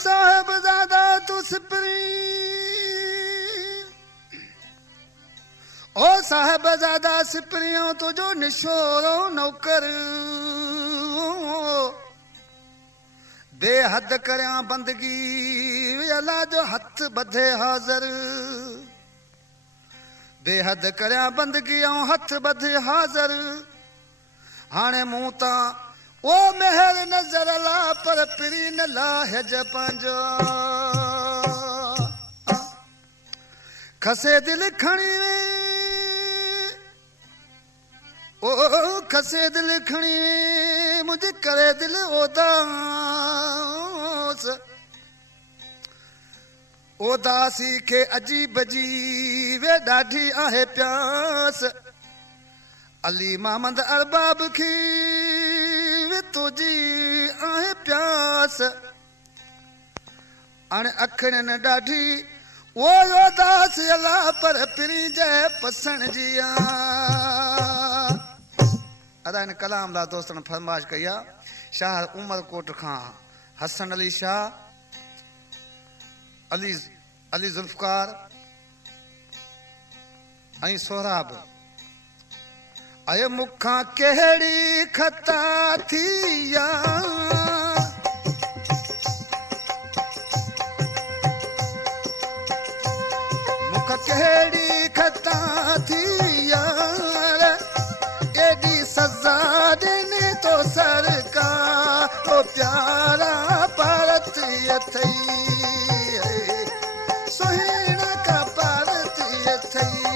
साहिबजादा तू सिपरी ओ साहिबजादा सिपरियों तुझो निशोरो नौकर बेहद करया बंदगी अल्लाह जो हथ बधे हाज़र बेहद करया बंदगी ऐं हथ बधे हाज़र हाणे मूं तां ओ मेहर नज़र ला पर पिरी न लाहिज पंहिंजो खसे दिल खणी ओ खसे दिल खणी मुझे करे दिल उदास उदासी के अजीब जी वे ॾाढी आहे प्यास अली मोहम्मद अरबाब की वे तुझी आहे प्यास हाणे अखियुनि न ॾाढी वो उदास अला पर पिरी जय पसण जी अदा इन कलाम ला दोस्तन फरमाइश कई आहे शाह उमरकोट खां हसन अली शाह अली जुल्फकार ऐं सोहराब अय मुखां कहिड़ी खता थी मुख कहिड़ी खता थी एॾी सज़ा ॾिनी तो सरकार ओ प्यारा भारत अथई सुहिणा का भारत अथई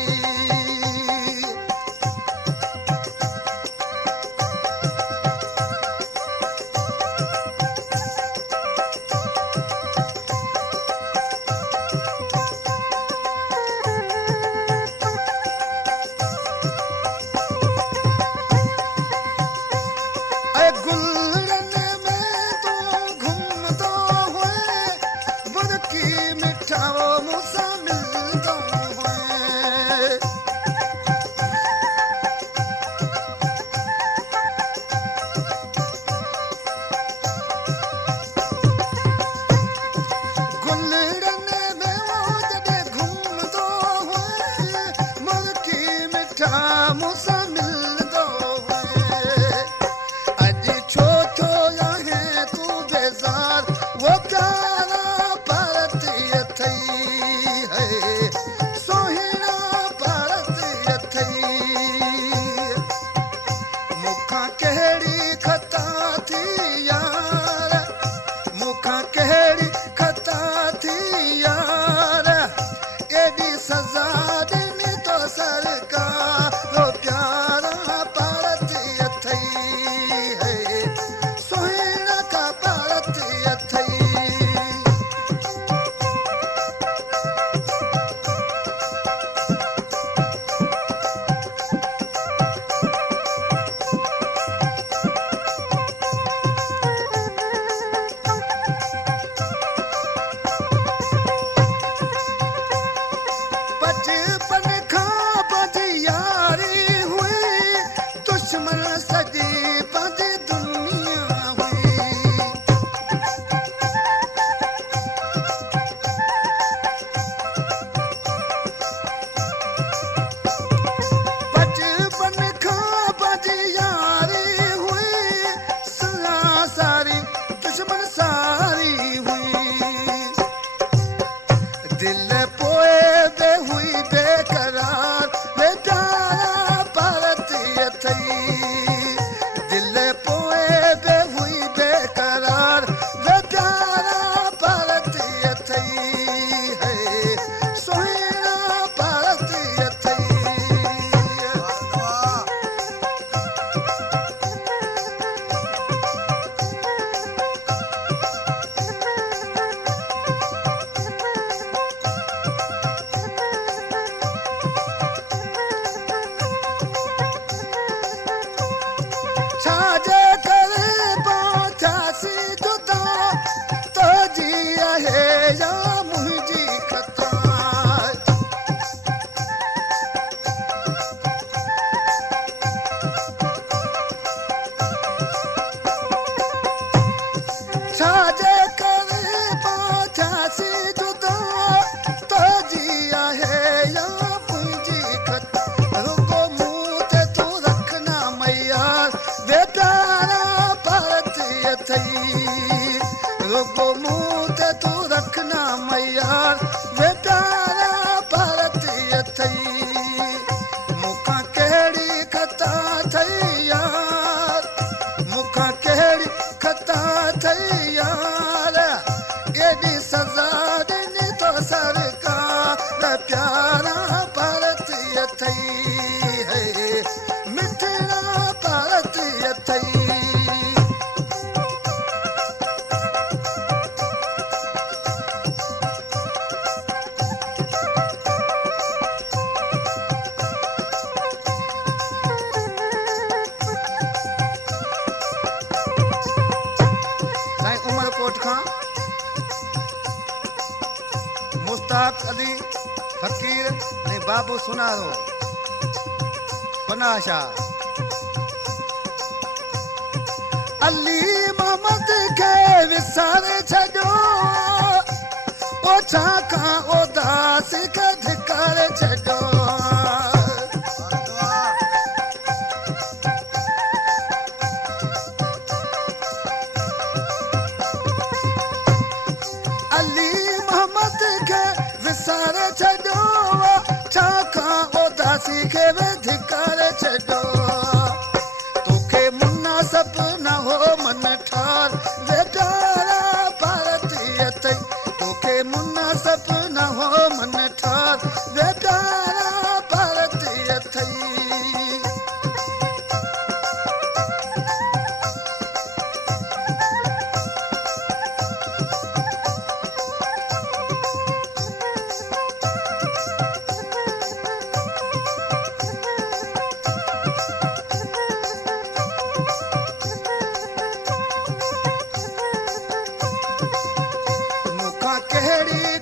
बाबू सुनारो पनाह शाह अली मोहम्मद खे विसारे छॾियो ओ छाकां उदास खे धिकारे छॾियो अली मोहम्मद खे विसारे छॾियो छाकां उदासी खे धिकारे छॾियो तोखे मुनासिब न हो मन ठार वे प्यारा भारतीय अथई तोखे मुनासिब न हो मन ठार वे प्यारा भारतीय अथई कहिड़ी